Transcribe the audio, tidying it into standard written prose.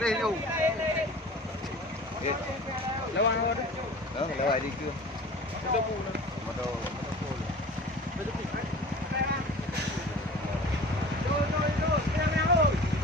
đây đâu. Lewat awak tu. Lewat dia ke. Betul pun. Motor.